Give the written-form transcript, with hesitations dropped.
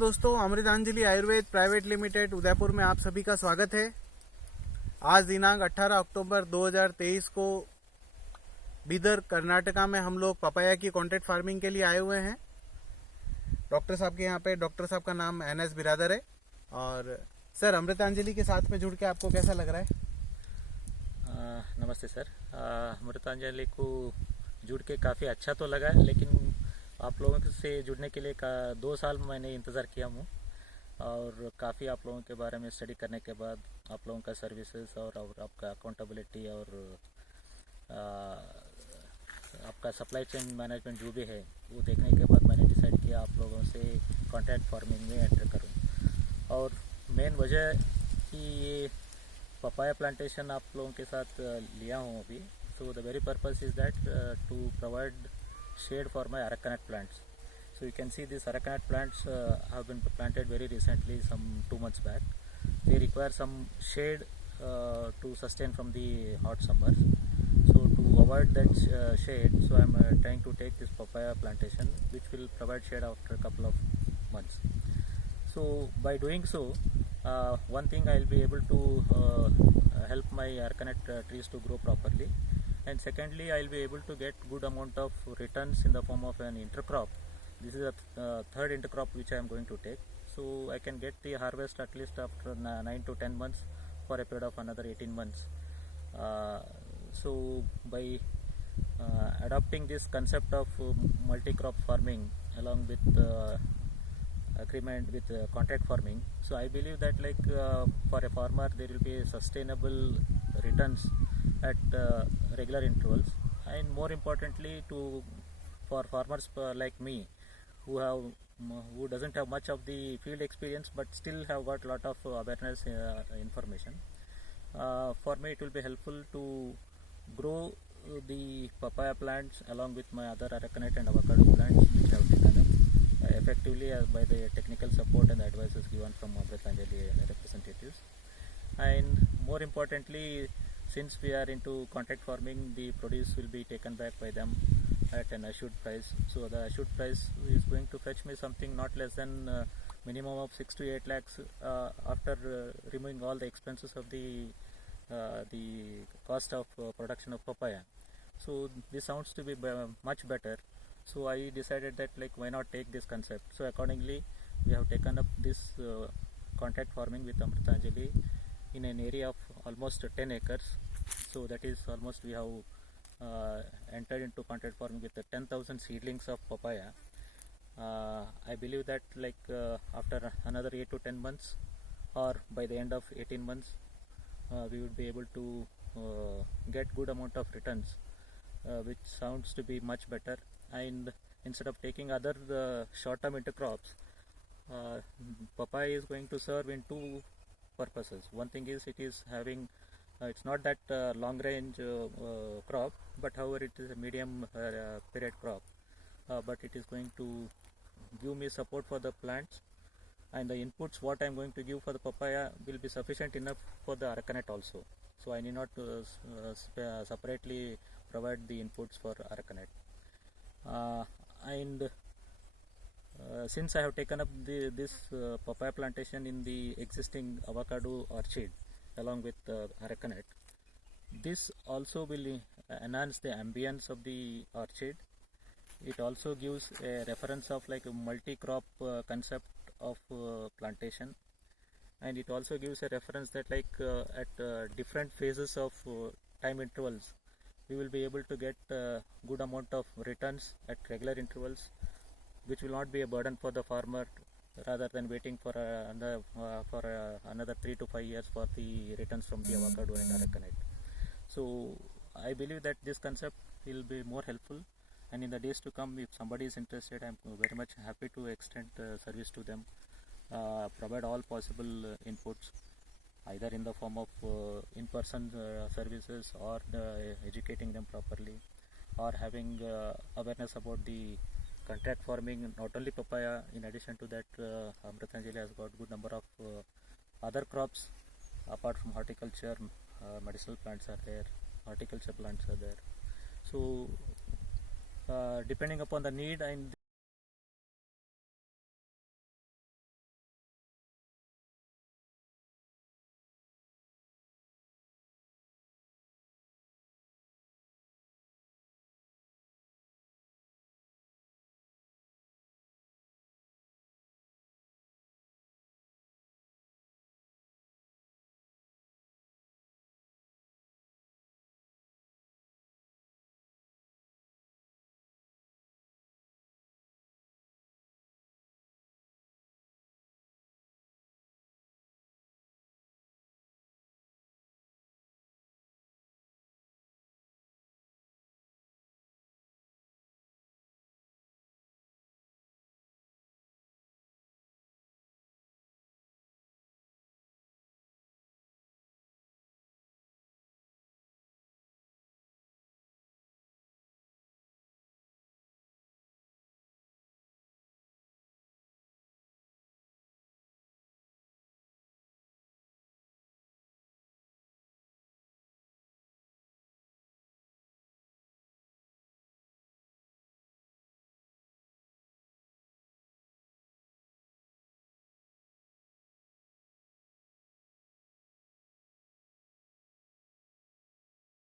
दोस्तों, अमृतांजलि Ayurveda private limited Udaipur में आप सभी का स्वागत है। आज दिनांक 18 अक्टूबर 2023 को बीदर कर्नाटका में हम लोग पपाया की कॉन्ट्रैक्ट फार्मिंग के लिए आए हुए हैं। डॉक्टर साहब के यहाँ पे डॉक्टर साहब का नाम NS बिरादर है। और सर, अमृतांजलि के साथ में जुड़ के आपको कैसा लग रहा है? नमस्ते सर। अमृतांजलि को जुड़ के काफ़ी अच्छा तो लगा है, लेकिन आप लोगों से जुड़ने के लिए 2 साल मैंने इंतज़ार किया हूँ और काफ़ी आप लोगों के बारे में स्टडी करने के बाद आप लोगों का सर्विसेज और आपका अकाउंटेबिलिटी और आपका सप्लाई चेन मैनेजमेंट जो भी है वो देखने के बाद मैंने डिसाइड किया आप लोगों से कॉन्ट्रैक्ट फार्मिंग में एंटर करूँ। और मेन वजह कि ये पपाया प्लांटेशन आप लोगों के साथ लिया हूँ अभी। So the very purpose is that to provide shade for my Aracanut plants. So you can see these Aracanut plants have been planted very recently, some 2 months back. They require some shade to sustain from the hot summers. So to avoid that shade, so I am trying to take this papaya plantation, which will provide shade after a couple of months. So by doing so, one thing I will be able to help my Aracanut trees to grow properly. And secondly, I will be able to get good amount of returns in the form of an intercrop. This is the third intercrop which I am going to take. So I can get the harvest at least after 9 to 10 months for a period of another 18 months. So by adopting this concept of multi-crop farming along with agreement with contract farming, so I believe that for a farmer there will be a sustainable returns at regular intervals, and more importantly for farmers like me who doesn't have much of the field experience but still have got lot of awareness information. For me it will be helpful to grow the papaya plants along with my other Aracanut and avocado plants which I have taken up effectively by the technical support and the advices given from Amritanjali representatives. And more importantly, since we are into contract farming, the produce will be taken back by them at an assured price. So the assured price is going to fetch me something not less than minimum of 6 to 8 lakhs after removing all the expenses of the cost of production of papaya. So this sounds to be much better. So I decided that why not take this concept. So accordingly, we have taken up this contract farming with Amritanjali in an area of almost 10 acres. So that is almost we have entered into contract farming with the 10,000 seedlings of papaya. I believe that after another 8 to 10 months or by the end of 18 months we would be able to get good amount of returns, which sounds to be much better. And instead of taking other short-term intercrops, papaya is going to serve in two purposes. One thing is it is having it's not that long range crop, but however it is a medium period crop, but it is going to give me support for the plants, and the inputs what I am going to give for the papaya will be sufficient enough for the Aracanut also. So I need not separately provide the inputs for Aracanut. And since I have taken up this papaya plantation in the existing avocado orchard along with Aracanut, this also will enhance the ambience of the orchard. It also gives a reference of a multi-crop concept of plantation, and it also gives a reference that at different phases of time intervals we will be able to get good amount of returns at regular intervals, which will not be a burden for the farmer rather than waiting for another 3 to 5 years for the returns from the avocado and Aracanut. So I believe that this concept will be more helpful, and in the days to come, if somebody is interested, I am very much happy to extend service to them, provide all possible inputs, either in the form of in-person services or educating them properly, or having awareness about the contract farming, not only papaya. In addition to that, Amritanjali has got good number of other crops apart from horticulture. Medicinal plants are there, horticulture plants are there. So depending upon the need and